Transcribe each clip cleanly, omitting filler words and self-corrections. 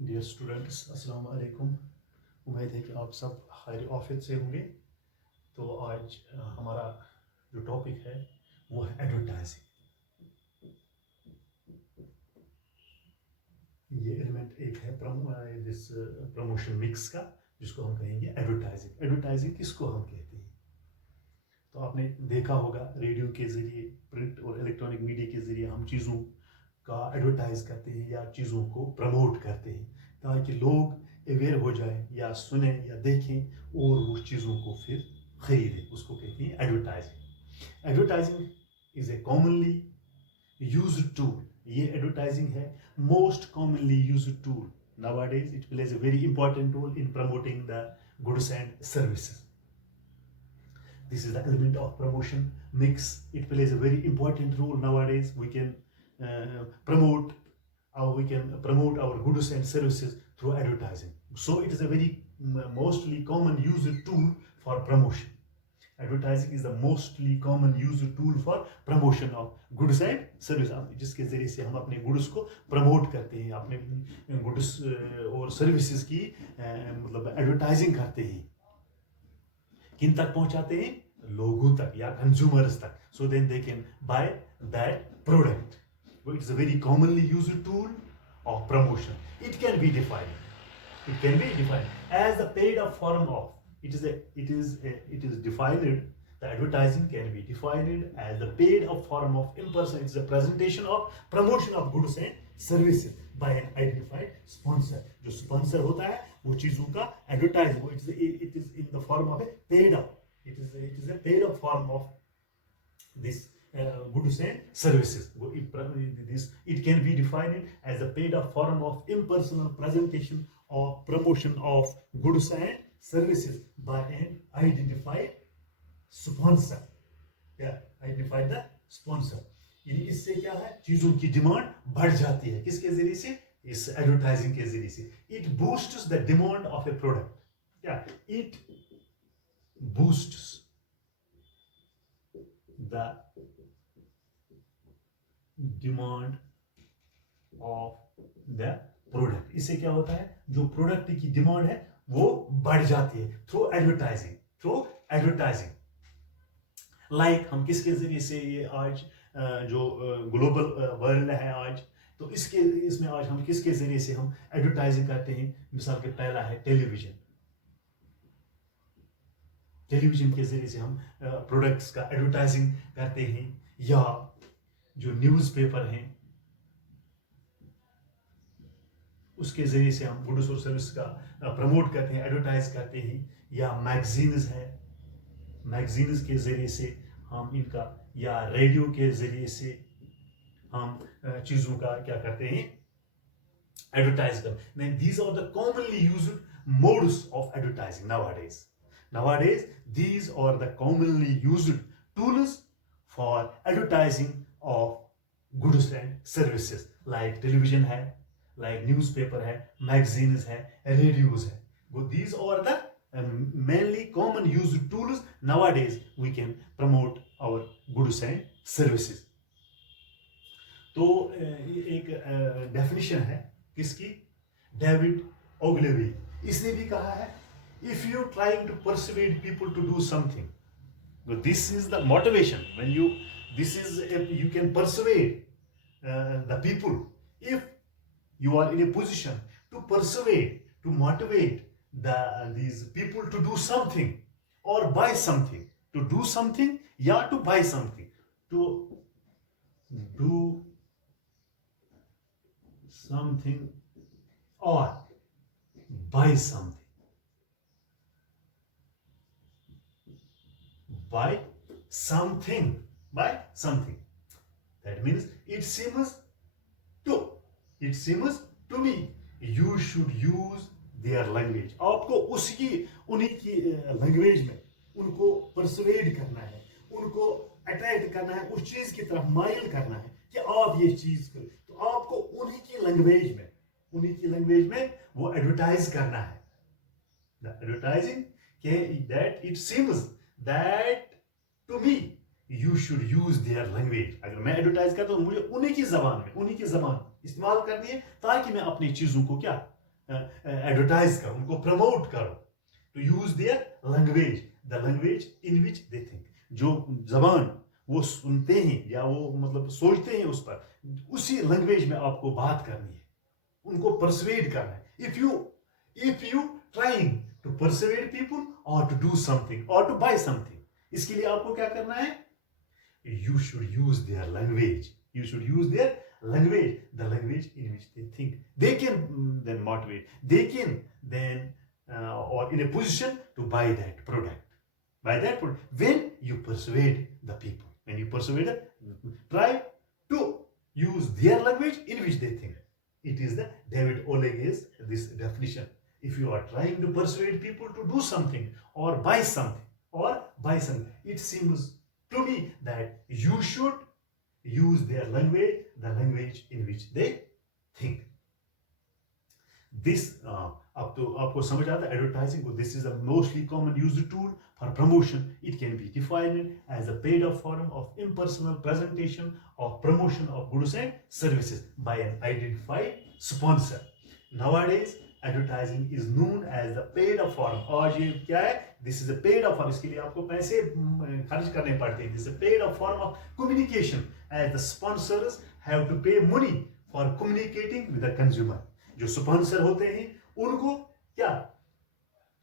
Dear students, अस्सलाम वालेकुम। उम्मीद है कि आप सब खैर आफियत से होंगे। तो आज हमारा जो टॉपिक है वो है एडवर्टाइजिंग। ये एलिमेंट एक है दिस प्रमोशन मिक्स का, जिसको हम कहेंगे एडवर्टाइजिंग। एडवर्टाइजिंग किसको हम कहते हैं? तो आपने देखा होगा, रेडियो के ज़रिए, प्रिंट और इलेक्ट्रॉनिक मीडिया के ज़रिए हम चीज़ों का एडवर्टाइज करते हैं या चीज़ों को प्रमोट करते हैं, ताकि लोग अवेयर हो जाएं या सुने या देखें और वो चीज़ों को फिर खरीदें। उसको कहते हैं advertising. Advertising is a commonly used tool. ये एडवर्टाइजिंग है most commonly used tool nowadays. It plays a very important role in promoting the goods and services. This is the element of promotion mix. It plays a very important role nowadays. We can promote our goods and services through advertising. So it is a very mostly common used tool for promotion. Advertising is the mostly common used tool for promotion of goods and service, जिसके जरिए से हम अपने गुड्स को प्रमोट करते हैं, अपने गुड्स और सर्विसेज की मतलब एडवर्टाइजिंग करते हैं। किन तक पहुंचाते हैं? लोगों तक या कंज्यूमर्स तक, so then they can buy that product. It's a very commonly used tool of promotion. It can be defined as the paid up form of. It is defined. The advertising can be defined as the paid up form of in-person. It's a presentation of promotion of goods and services by an identified sponsor. जो sponsor होता है वो चीजों का advertising, it is in the form of a paid up. It is a paid up form of this goods and services. It can be defined as a paid up form of impersonal presentation or promotion of goods and services by an identified sponsor. Yeah, identify the sponsor. इससे क्या है? चीजों की डिमांड बढ़ जाती है। किसके जरिए से? इस एडवर्टाइजिंग के जरिए से। It boosts the demand of a product. Yeah, it boosts the demand of the product. इससे क्या होता है? जो प्रोडक्ट की डिमांड है वो बढ़ जाती है थ्रू एडवर्टाइजिंग। लाइक हम किसके जरिए से ये आज जो ग्लोबल वर्ल्ड है आज, तो इसमें आज हम किसके जरिए से हम एडवर्टाइजिंग करते हैं? मिसाल के पहला है टेलीविजन। टेलीविजन के जरिए से हम प्रोडक्ट्स का एडवर्टाइजिंग करते हैं, या जो न्यूज़पेपर हैं उसके जरिए से हम गुड्स और सर्विस का प्रमोट करते हैं, एडवर्टाइज करते हैं, या मैगजीन्स है, मैगजीन्स के जरिए से हम इनका, या रेडियो के जरिए से हम चीज़ों का क्या करते हैं? एडवर्टाइज करते हैं। These are the commonly used modes of advertising nowadays. These are the commonly used tools for advertising of goods and services, like television है, like newspaper है, magazines है, radios है. These are the mainly common used tools nowadays we can promote our goods and services. तो एक डेफिनेशन है किसकी? डेविड ओग्लेवी। इसने भी कहा है, if you're trying to persuade people to do something, this is the motivation. You can persuade the people if you are in a position to persuade, to motivate these people to do something or buy something, to do something, to buy something, to do something or buy something. Buy something. That means it seems to me you should use their language. आपको उन्हीं की लैंग्वेज में उनको persuade करना है, उनको अट्रैक्ट करना है, उस चीज की तरफ माइल करना है कि आप ये चीज करें। तो आपको उन्हीं की लैंग्वेज में वो एडवर्टाइज करना है। The advertising that it seems that to me you should use their language. अगर मैं एडवर्टाइज करता हूं, मुझे उन्हीं की जबान इस्तेमाल करनी है, ताकि मैं अपनी चीजों को क्या एडवर्टाइज करो, उनको प्रमोट करो, to use their language, the language in which they think, जो जबान वो सुनते हैं या वो मतलब सोचते हैं उस पर, उसी लैंग्वेज में आपको बात करनी है, उनको परसुएड करना है. If you trying to persuade people or to do something or to buy something, इसके लिए आपको क्या करना है? You should use their language. You should use their language, the language in which they think. They can then motivate. They can then, or in a position to buy that product. Buy that product. When you persuade the people, when you persuade them, try to use their language in which they think. It is the David Olege's this definition. If you are trying to persuade people to do something or buy something, it seems to me that you should use their language, the language in which they think. This अब तो आपको समझ आता है advertising को. This is a mostly common used tool for promotion. It can be defined as a paid up form of impersonal presentation or promotion of goods and services by an identified sponsor. Nowadays advertising is known as the paid up form. और ये क्या है? This is a paid up form. इसके लिए आपको पैसे खर्च करने पड़ते हैं. This is a paid up form of communication as the sponsors have to pay money for communicating with the consumer. जो स्पॉन्सर होते हैं उनको क्या,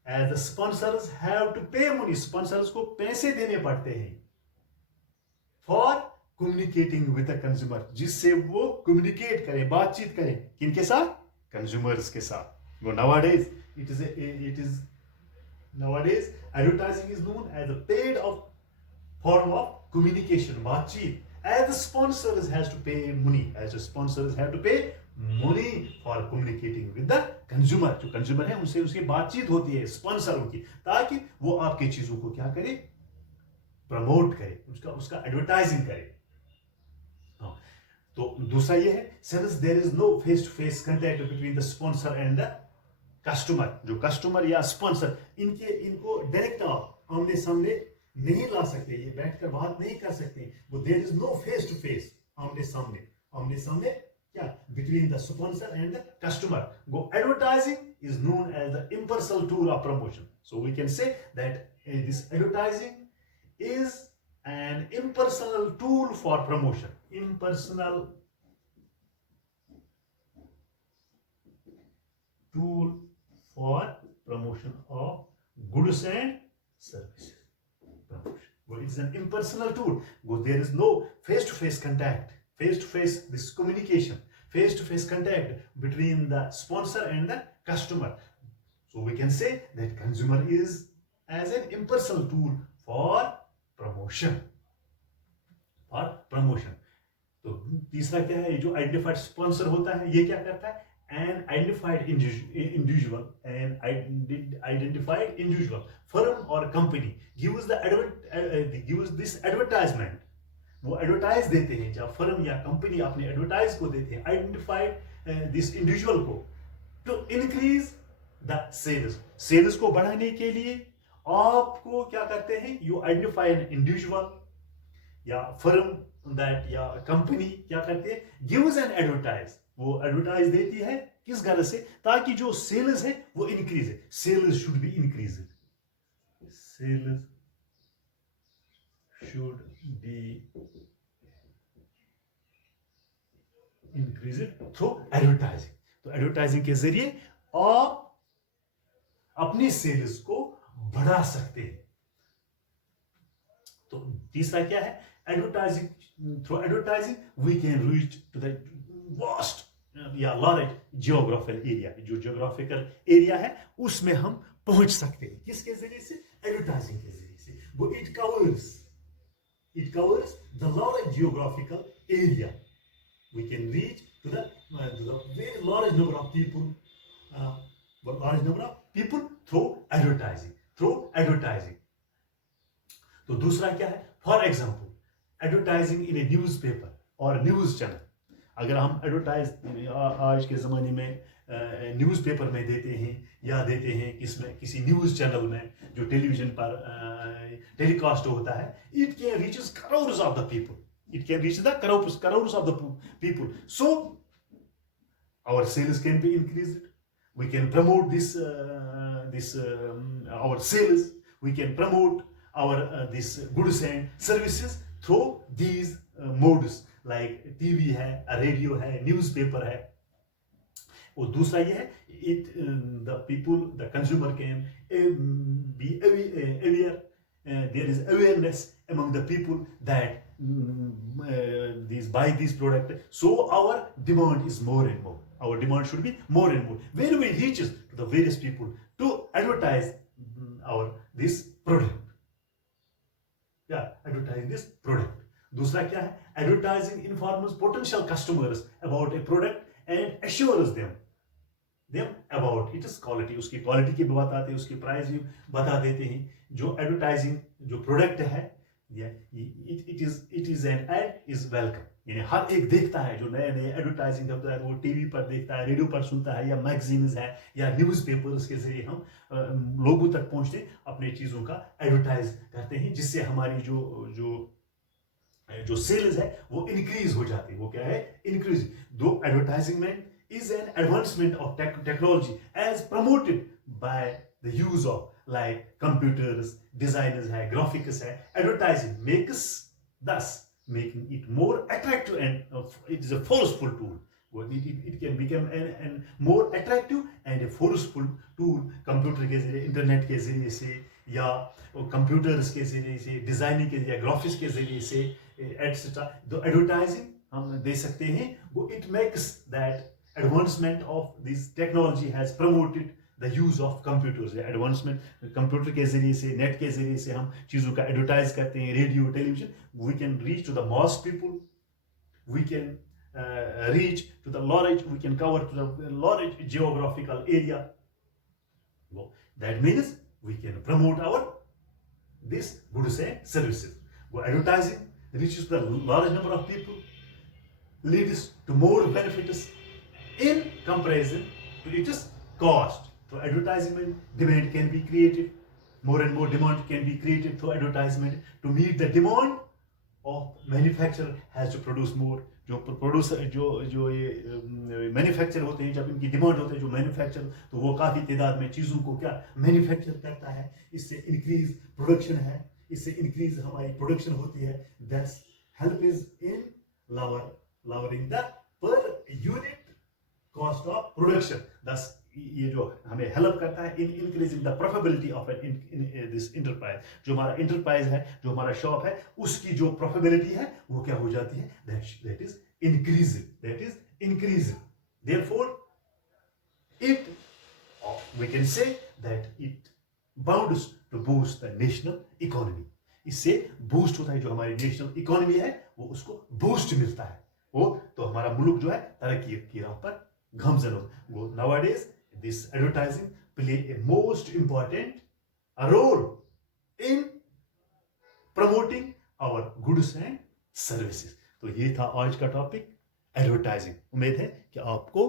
as the sponsors have to pay money, sponsors को पैसे देने पड़ते हैं for communicating with the consumer, जिससे वो कम्युनिकेट करें, बातचीत करें. किनके साथ? कंज्यूमर्स के साथ. Nowadays, nowadays advertising is known as a paid form of communication, बातचीत. As the sponsors has to pay money, for communicating with the consumer. जो consumer है उनसे उसकी बातचीत होती है स्पॉन्सरों की, ताकि वो आपकी चीजों को क्या करे? प्रमोट करे, उसका एडवर्टाइजिंग करे. तो दूसरा ये है, since there is no face to face contact between the sponsor and the customer. जो कस्टमर या स्पॉन्सर इनको डायरेक्ट आप आमने सामने नहीं ला सकते, ये बैठकर बात नहीं कर सकते. वो there is no face to face, आमने सामने क्या, between the sponsor and the customer. वो advertising is known as the impersonal tool of promotion. So we can say that this advertising is an impersonal tool for promotion. Impersonal tool for promotion of goods and services. Promotion. Well, it's an impersonal tool. Well, there is no face-to-face contact, face-to-face this communication, face-to-face contact between the sponsor and the customer. So we can say that consumer is as an impersonal tool for promotion. तो तीसरा क्या है? जो identified sponsor होता है, ये क्या करता है? An identified individual, firm or company gives this advertisement. वो एडवर्टाइज देते हैं, जब फर्म या कंपनी अपने एडवर्टाइज को देते हैं आइडेंटिफाइड दिस इंडिविजुअल को, टू इंक्रीज द सेल्स को बढ़ाने के लिए आपको क्या करते हैं? यू आइडेंटिफाई एन इंडिविजुअल या फर्म दैट या कंपनी क्या करते हैं? Gives an advertise. वो एडवर्टाइज देती है किस गरज से? ताकि जो सेल्स है वो इंक्रीज है. Sales should be increase. Sales should be increase through advertising. तो एडवर्टाइजिंग के जरिए आप अपनी सेल्स को बढ़ा सकते हैं. तो तीसरा क्या है? Advertising. Through advertising we can reach to the vast या लार्ज जियोग्राफिकल एरिया. जो जियोग्राफिकल एरिया है उसमें हम पहुंच सकते हैं. किसके जरिए से? एडवर्टाइजिंग के जरिए से. वो it covers the large geographical area. We can reach to the very large number of people through advertising. तो दूसरा क्या है? For example advertising in a newspaper और न्यूज चैनल. अगर हम एडवर्टाइज आज के ज़माने में न्यूज़पेपर में देते हैं किसी न्यूज़ चैनल में जो टेलीविज़न पर टेलीकास्ट होता है, it can reaches crores of the people. Crores of the people. So our sales can be increased. we can promote our sales, we can promote our this goods and services through these modes, like TV है, रेडियो है, न्यूज़पेपर है। और दूसरा ये है, it the people, the consumer can be aware, there is awareness among the people that these buy these product, so our demand is more and more, our demand should be more and more, when we reaches to the various people to advertise our this product, advertising this product। दूसरा क्या है, advertising informs potential customers about a product and assures them about its quality, उसकी क्वालिटी की बात आती है, उसकी प्राइस भी बता देते हैं। जो एडवर्टाइजिंग जो प्रोडक्ट है, it is an ad is welcome, यानी हर एक देखता है, जो नए नए एडवर्टाइजिंग करता है वो टीवी पर देखता है, रेडियो पर सुनता है, या मैगजीन्स है, या न्यूज़पेपर्स के जरिए हम लोगों तक पहुंचते अपने चीज़ों का एडवर्टाइज करते हैं, जिससे हमारी जो सेल्स है वो इंक्रीज हो जाती है। वो क्या है, इंक्रीज। दो advertisement is an advancement of technology as promoted by the use of like computers, designers hai, graphics hai, advertising makes thus making it more attractive, and it is a forceful tool। it can become an more attractive and a forceful tool। Computer के जरिए, इंटरनेट के जरिए से, या कंप्यूटर्स के जरिए से, डिजाइनिंग के जरिए, ग्राफिक्स के जरिए से, एटसेट्रा। तो एडवर्टाइजिंग हम दे सकते हैं, वो it makes that advancement of this technology has promoted the use of computers। Advancement computer के जरिए से, नेट के जरिए से हम चीज़ों का एडवर्टाइज करते हैं, radio, television. We can reach to the mass people, we can reach to the large, we can cover to the large geographical area। That means we can promote our this goods and services। Advertising reaches the large number of people, leads to more benefits in comparison to its cost। So advertisement demand can be created, more and more demand can be created through advertisement to meet the demand of manufacturer has to produce more। जो प्रोड्यूसर जो ये मैन्युफैक्चर होते हैं, जब इनकी डिमांड होती है जो मैन्युफैक्चर, तो वो काफ़ी तादाद में चीज़ों को क्या मैन्युफैक्चर करता है, इससे इंक्रीज प्रोडक्शन है, इससे इंक्रीज हमारी प्रोडक्शन होती है। That's help is in lowering the per unit cost of production। thus ये जो हमें हेल्प करता है in increasing the profitability of this enterprise. जो हमारा इंटरप्राइज है, जो हमारा शॉप है, उसकी जो प्रॉफिटेबिलिटी है वो क्या हो जाती है, that is increasing. Therefore it we can say that it bounds to boost the national economy. इससे बूस्ट होता है, जो हमारी नेशनल इकोनॉमी है वो उसको बूस्ट मिलता है, वो तो हमारा मुल्क जो है तरक्की की राह पर गामजन हो। Nowadays this advertising play a most important role in promoting our goods and services। तो ये था आज का टॉपिक, एडवर्टाइजिंग। उम्मीद है कि आपको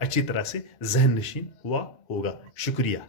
अच्छी तरह से ज़हन नशीन हुआ होगा। शुक्रिया।